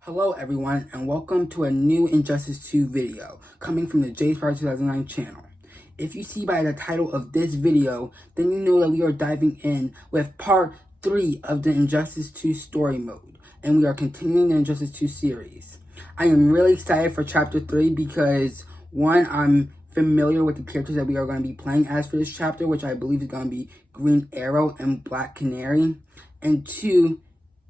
Hello everyone, and welcome to a new Injustice 2 video coming from the J Star 2009 channel. If you see by the title of this video, then you know that we are diving in with part 3 of the Injustice 2 story mode, and we are continuing the Injustice 2 series. I am really excited for chapter 3 because, one, I'm familiar with the characters that we are going to be playing as for this chapter, which I believe is going to be Green Arrow and Black Canary, and two,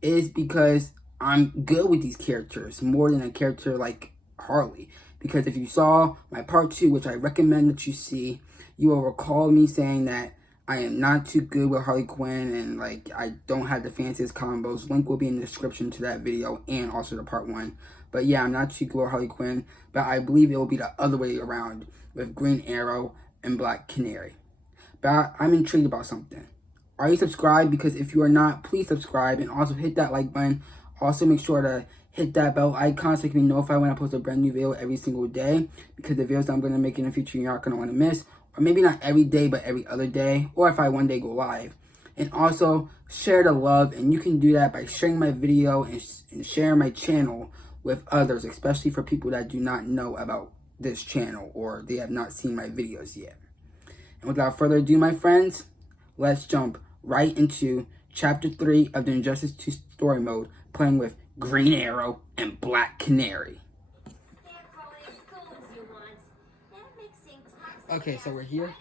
is because I'm good with these characters more than a character like Harley. Because if you saw my part 2, which I recommend that you see, you will recall me saying that I am not too good with Harley Quinn and like I don't have the fanciest combos. Link will be in the description to that video and also to part 1. But yeah, I'm not too good with Harley Quinn, but I believe it will be the other way around with Green Arrow and Black Canary. But I'm intrigued about something. Are you subscribed? Because if you are not, please subscribe and also hit that like button. Also make sure to hit that bell icon so you can be notified when I post a brand new video every single day. Because the videos that I'm going to make in the future you're not going to want to miss. Or maybe not every day, but every other day. Or if I one day go live. And also share the love. And you can do that by sharing my video and sharing my channel with others. Especially for people that do not know about this channel or they have not seen my videos yet. And without further ado, my friends, let's jump right into Chapter 3 of the Injustice 2 story mode, playing with Green Arrow and Black Canary. Okay, so we're here.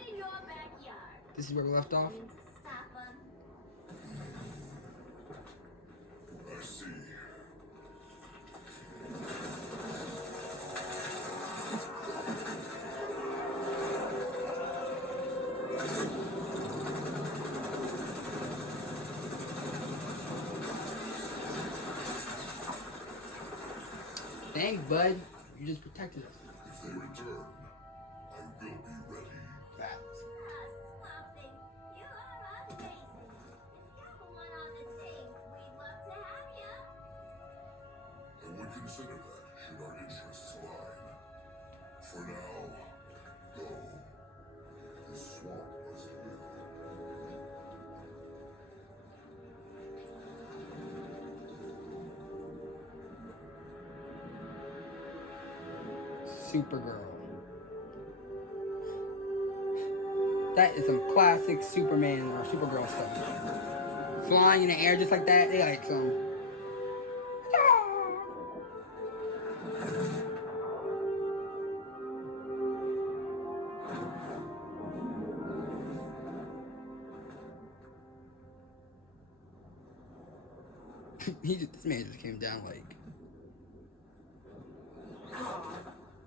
This is where we left off. I see. Thanks, bud. You just protected us. If they return, I will be ready. Facts. You are amazing. If you have one on the team, we'd love to have you. I would consider that should our interests align. For now, go. This swamp must live. Supergirl. That is some classic Superman or Supergirl stuff. Flying in the air just like that, they like some. This man just came down like.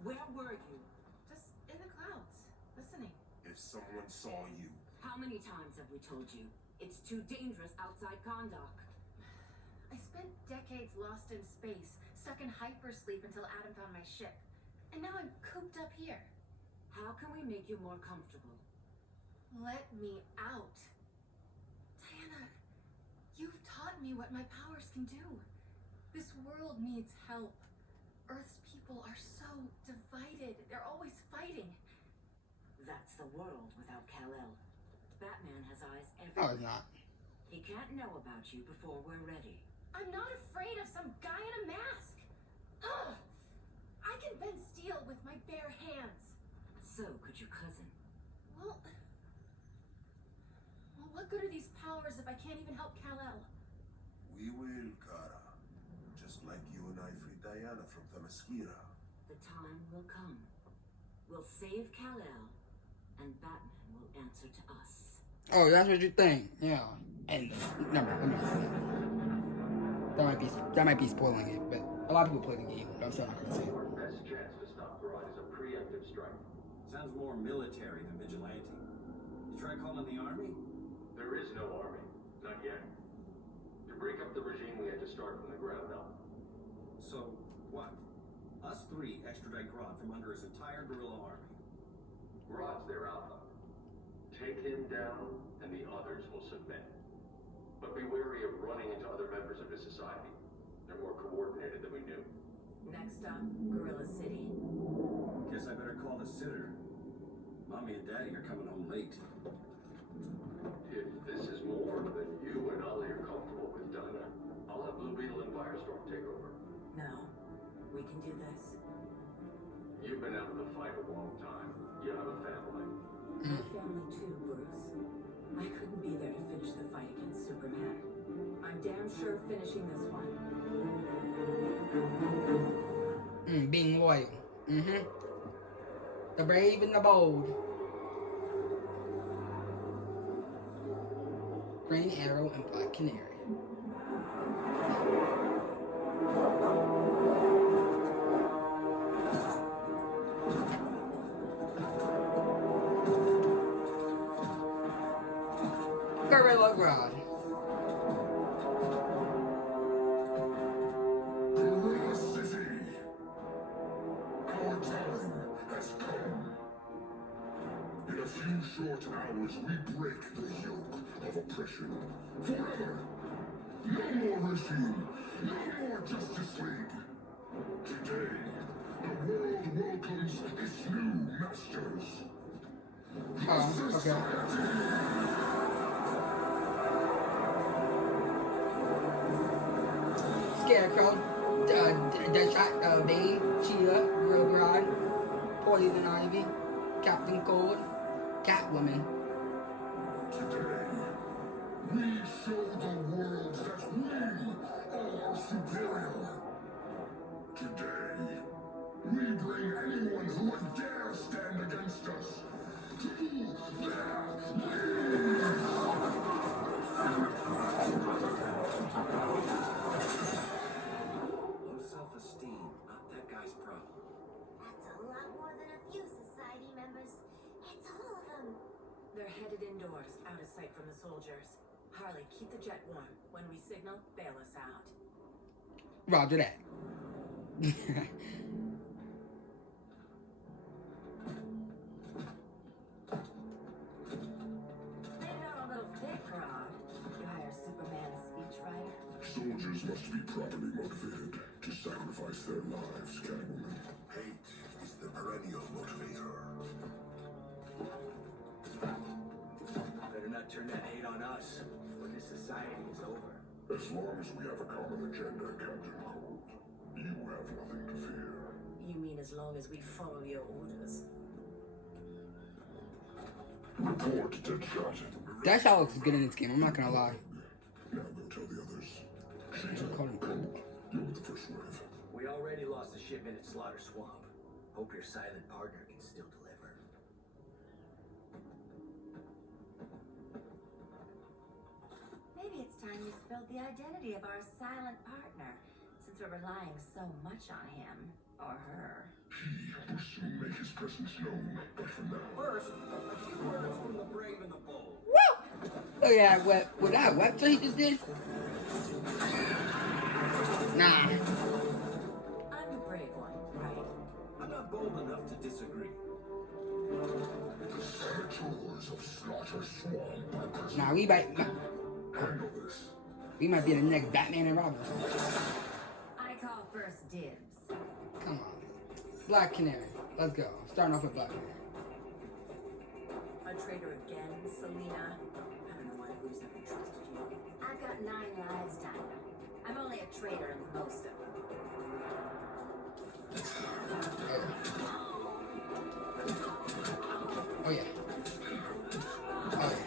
Where were you? Just in the clouds, listening. If someone saw you, How many times have we told you? It's too dangerous outside Gondok. I spent decades lost in space, stuck in hypersleep until Adam found my ship. And now I'm cooped up here. How can we make you more comfortable? Let me out. Diana, you've taught me what my powers can do. This world needs help. Earth's people are so divided. They're always fighting. That's the world without Kal-El. Batman has eyes No, everywhere. it's not. He can't know about you before we're ready. I'm not afraid of some guy in a mask. Ugh! I can bend steel with my bare hands. So could your cousin. Well, what good are these powers if I can't even help Kal-El? we will, Kara. Just like you and I freed Diana from Themyscira. The time will come. We'll save Kal-El, and Batman will answer to us. Oh, that's what you think. Yeah. And never mind. That might be spoiling it, but a lot of people play the game, but I'm still not gonna say it. Our best chance to stop Grodd is a preemptive strike. Sounds more military than vigilante. You try calling the army? There is no army. Not yet. To break up the regime, we had to start from the ground up. So, what? Us three extradite Grodd from under his entire guerrilla army. Grodd's their alpha. Take him down, and the others will submit. But be wary of running into other members of his society. They're more coordinated than we knew. Next up, Gorilla City. Guess I better call the sitter. Mommy and Daddy are coming home late. If this is more I'll have Blue Beetle and Firestorm take over. No. We can do this. You've been out of the fight a long time. You have a family. My family too, Bruce. I couldn't be there to finish the fight against Superman. I'm damn sure finishing this one. Being loyal. The brave and the bold. Green Arrow and Black Canary. Gorilla Grodd. Gorilla City. Our time has come. In a few short hours, we break the yoke of oppression forever. No more regime, no more Justice League. Today, the world welcomes its new masters. Okay. Scarecrow, Deadshot, Bane, Cheetah, Gorilla Grodd, Poison Ivy, Captain Cold, Catwoman. Today, we show the world that we are superior. Today, we bring anyone who would dare stand against us to their knees. Low self-esteem, not that guy's problem. That's a lot more than a few society members. It's all of them. They're headed indoors, out of sight from the soldiers. Harley, keep the jet warm. When we signal, bail us out. Roger that. Maybe not a little thick, Grodd. You hire Superman's speechwriter? Soldiers must be properly motivated to sacrifice their lives, Catwoman. Hate is the perennial motivator. Better not turn that hate on us when this society is over. As long as we have a common agenda, Captain Cold, you have nothing to fear. You mean as long as we follow your orders? Report, Deadshot. Deadshot looks good in this game, I'm not gonna lie. Now go tell the others. Call him Cold, you're with the first wave. We already lost a shipment at Slaughter Swamp. Hope your silent partner can still deliver. Maybe it's time we spilled the identity of our silent partner, since we're relying so much on him or her. He will soon make his presence known, but for now. First, a few words from the brave and the bold. Woo! Oh yeah, what that what he just did? Nah. I'm the brave one, right? I'm not bold enough to disagree. The saboteurs of Slaughter Swamp are present. Nah, we might Handle this. be the next Batman and Robin. I call first dibs. Come on. Black Canary. Let's go. Starting off with Black Canary. A traitor again, Selena. I don't know why Bruce ever trusted you. I've got 9 lives, Diana. I'm only a traitor in most of them. Oh yeah. Oh yeah.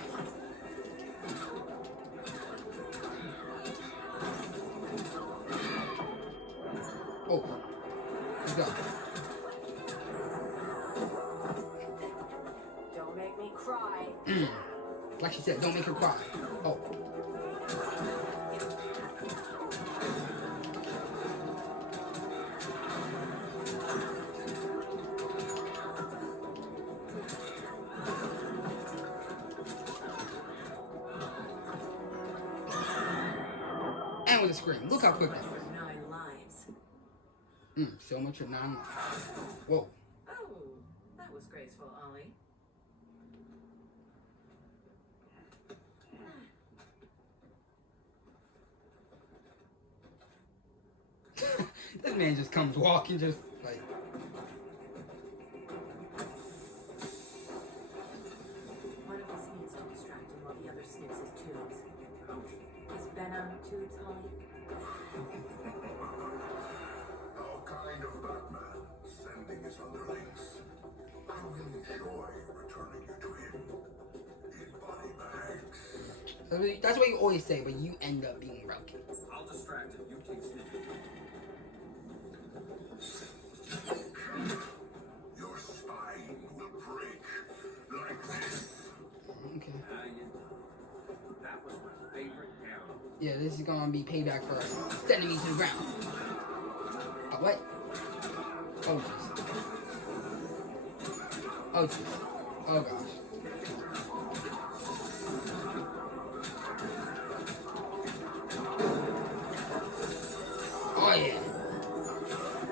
Oh. Let's go. Don't make me cry. Like she said, don't make her cry. Oh. And with a scream. Look how quick that was. 9 lives. So much for 9 lives. Whoa. Oh, that was graceful, Ollie. This man just comes walking just like. One of us needs to distract him while the other sniffs his tubes. Is Ben to its home? How kind of Batman, sending his underlings. I will enjoy returning you to him in body bags. That's what you always say, but you end up being broken. I'll distract him. You keep sneaking. Your spine will break like this. Okay. How you doing? That was my favorite gown. Yeah, this is gonna be payback for sending me to the ground. Oh, what? Oh, jeez. Oh, jeez. Oh, gosh. Oh, yeah.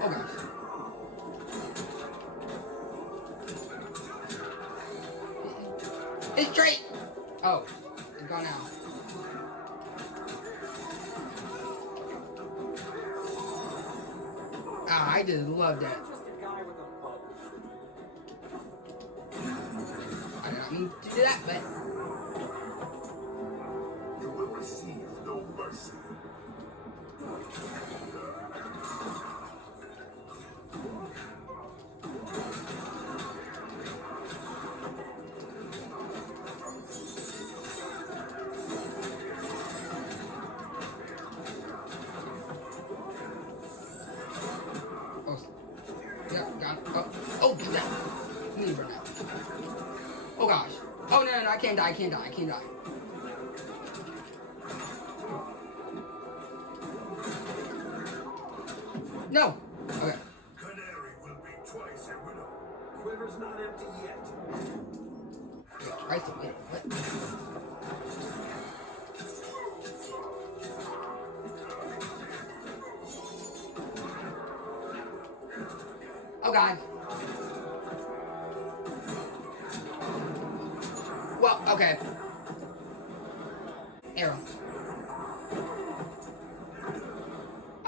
Oh, gosh. It's straight! Oh, it's gone now. Ah, I just love that. Just a guy with a bow. I did not mean to do that, but You will receive no mercy. oh, yeah, got it. Oh, do that. You need to run out. Oh gosh. Oh no, I can't die. I can't die. I can't die. No. Okay. Canary will be twice a widow. Quiver's not empty yet. Wait, Christ, wait, what? Oh god. Well, okay. Arrow.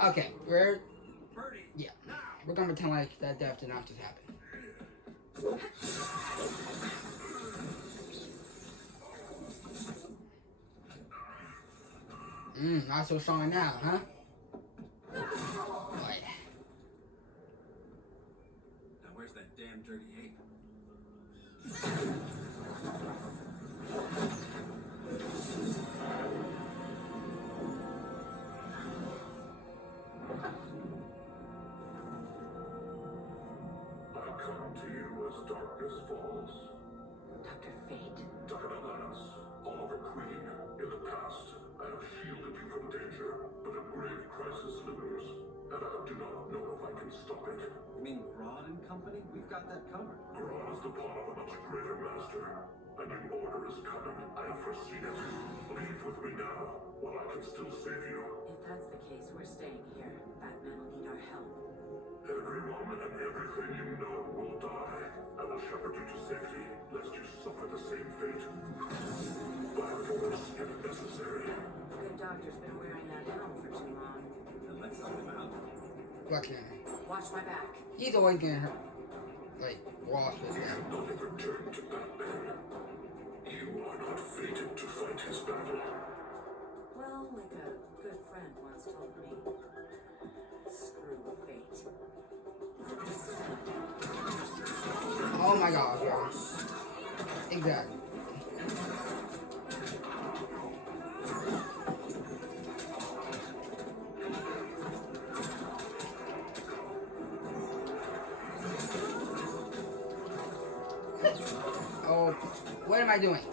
Okay, we're Birdie. yeah. Now. We're gonna pretend like that death did not just happen. Not so strong now, huh? Oh, yeah. Now where's that damn dirty ape? I come to you as darkness falls. Dr. Fate? Dr. Lance, Oliver Queen, in the past, I have shielded you from danger, but a grave crisis looms, and I do not know if I can stop it. You mean Grodd and Company? We've got that covered. Grodd is the pawn of a much greater master. A new order is coming. I have foreseen it. Leave with me now, while I can still save you. If that's the case, we're staying here. Batman will need our help. Everyone and everything you know will die. I will shepherd you to safety, lest you suffer the same fate. By force, if necessary. Good doctor's been wearing that helm for too long. Then let's help him out. What can I? Watch my back. He's always gonna hurt. Like, wash with You that. have not returned to Batman. You are not fated to fight his battle. Well, like a good friend once told me, screw fate. Oh my god, bro. Exactly. Oh, what am I doing?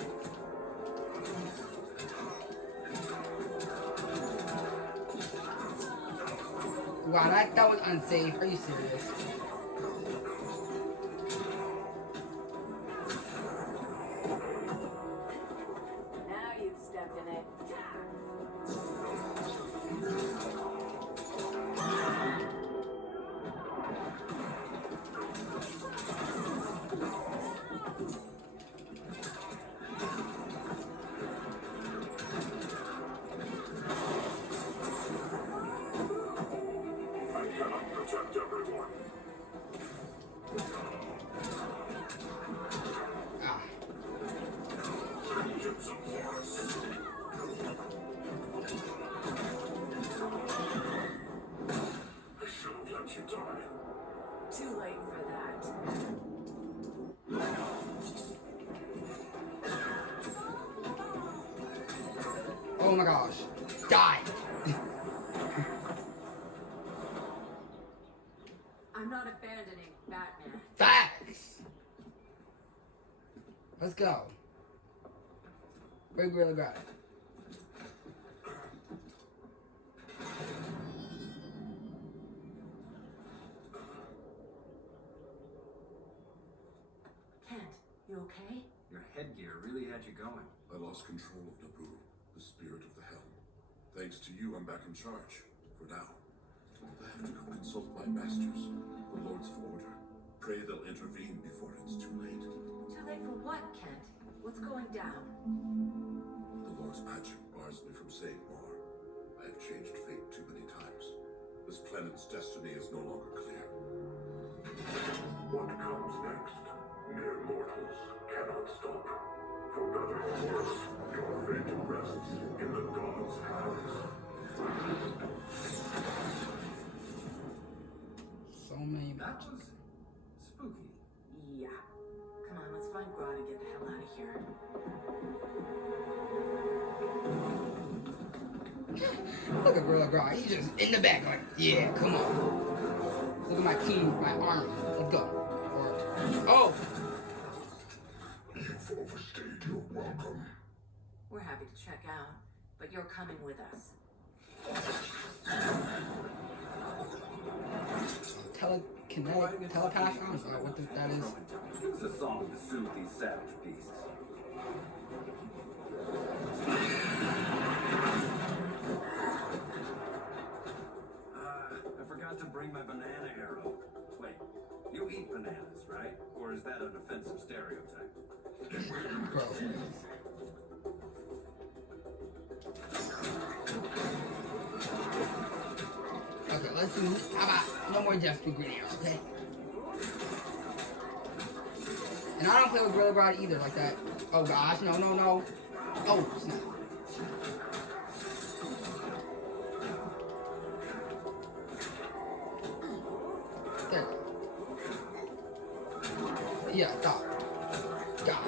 Wow, that was unsafe. Are you serious? Now you've stepped in it. I cannot protect everyone. Oh my gosh. Die. I'm not abandoning Batman. Facts. Let's go. Where's Gorilla Grodd? Kent, you okay? Your headgear really had you going. I lost control of Naboo, the spirit of the helm. Thanks to you, I'm back in charge. For now. I have to go consult my masters, the Lords of Order. Pray they'll intervene before it's too late. Too late for what, Kent? What's going down? The Lord's magic bars me from saying more. I have changed fate too many times. This planet's destiny is no longer clear. What comes next? Mere mortals cannot stop. For better or worse, your fate rests in the gods' hands. So many That matches. was spooky. Yeah. Come on, let's find Grodd and get the hell out of here. Look at Gorilla Grodd. He's just in the back like, yeah, come on. Look at my team, my army. Let's go. Oh! You've overstayed your welcome. We're happy to check out, but you're coming with us. Kinetic telepath? I don't know what that is. Use a song to soothe these savage beasts. I forgot to bring my banana arrow. Wait, you eat bananas, right? Or is that an offensive stereotype? Bro. Okay, let's do, how about no more Jeff Green Arrow, okay? And I don't play with Gorilla Grodd either like that. Oh gosh, no, no, no. Oh, snap. There. Yeah, stop. God.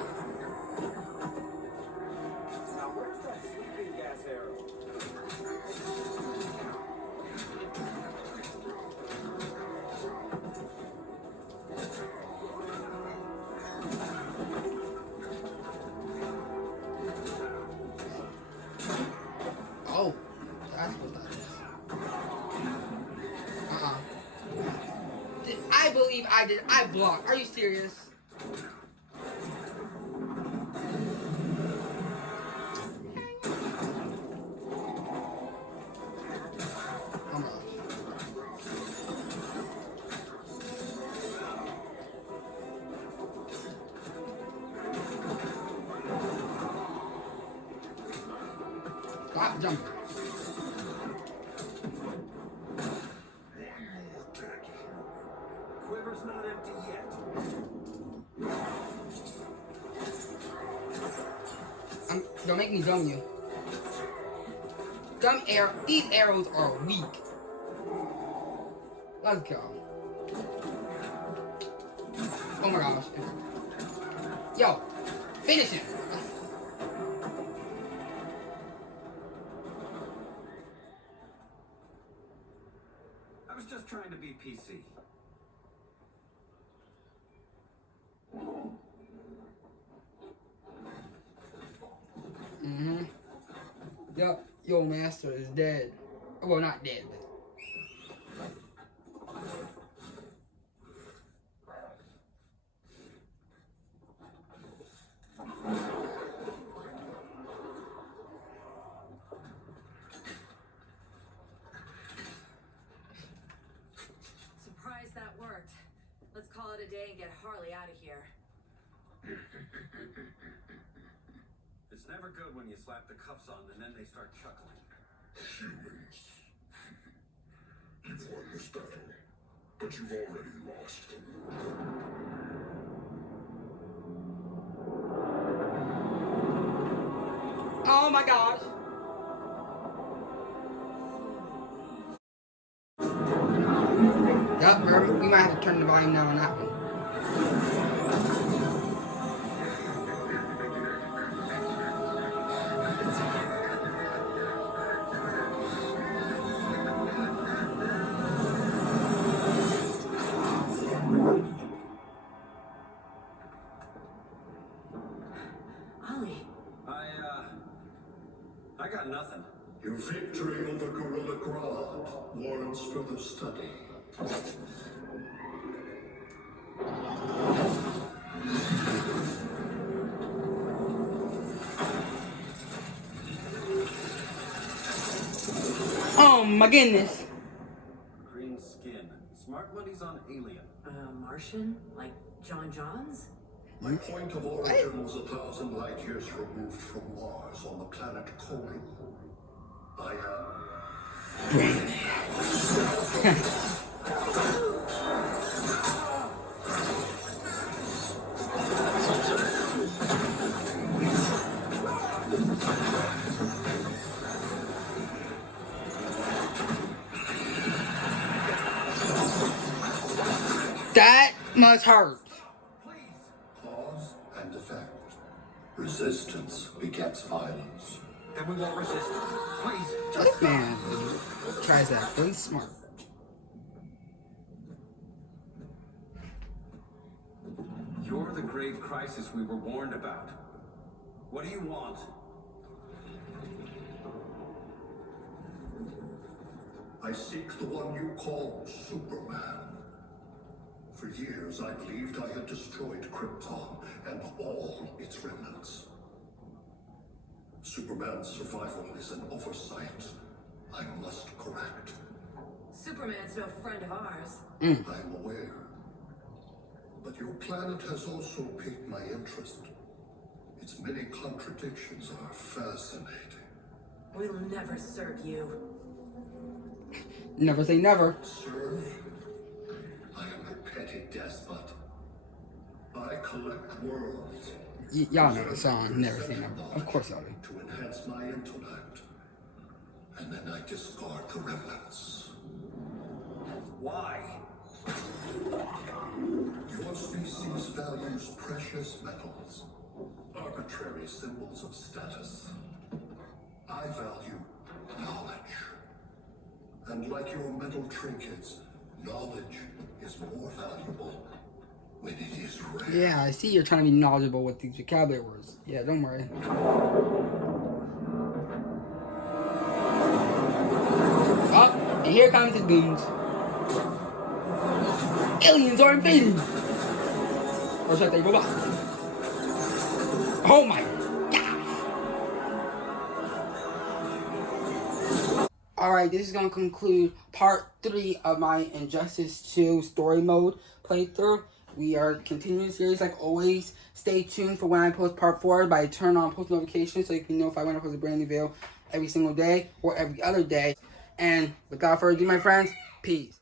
Now where's that sleeping gas arrow? Oh, that's what that is. I believe I did. I blocked. Are you serious? Come on. Stop jumping. Quiver's not empty yet. Don't make me gum you. These arrows are weak. Let's go. Oh my gosh. Yo, finish him. I was just trying to be PC. Mm-hmm. Yup, your master is dead. Well, not dead, but... Surprised that worked. Let's call it a day and get Harley out of here. It's never good when you slap the cuffs on and then they start chuckling. Humans. You've won this battle, but you've already lost. Oh my gosh. Yup, we might have to turn the volume down on that one. got nothing. Your victory over Gorilla Grodd warrants further study. Oh my goodness. Green skin. Smart money's on alien. Martian? Like John Johns? My point of origin was 1,000 light years removed from Mars on the planet Koru. I am That must hurt. cause and effect. Resistance begets violence. Then we won't resist. Please. This man tries to act really smart. You're the grave crisis we were warned about. What do you want? I seek the one you call Superman. For years, I believed I had destroyed Krypton and all its remnants. Superman's survival is an oversight I must correct. Superman's no friend of ours. I'm aware. But your planet has also piqued my interest. Its many contradictions are fascinating. We'll never serve you. Never say never. Serve? I am a petty despot. I collect worlds. Y'all know the song, Never Say Never. Of course y'all do. To enhance my intellect. And then I discard the remnants. Why? Your species values precious metals, arbitrary symbols of status. I value knowledge. And like your metal trinkets, knowledge is more valuable when it is rare. Yeah, I see you're trying to be knowledgeable with these vocabulary words. Yeah, don't worry. Oh, and here comes the goons. Aliens are invading! Or should I say robots? Oh my gosh! Alright, this is going to conclude part 3 of my Injustice 2 story mode playthrough. We are continuing the series like always. Stay tuned for when I post part 4 by turn on post notifications so you can know if I want to post a brand new video every single day or every other day. And without further ado, my friends, peace.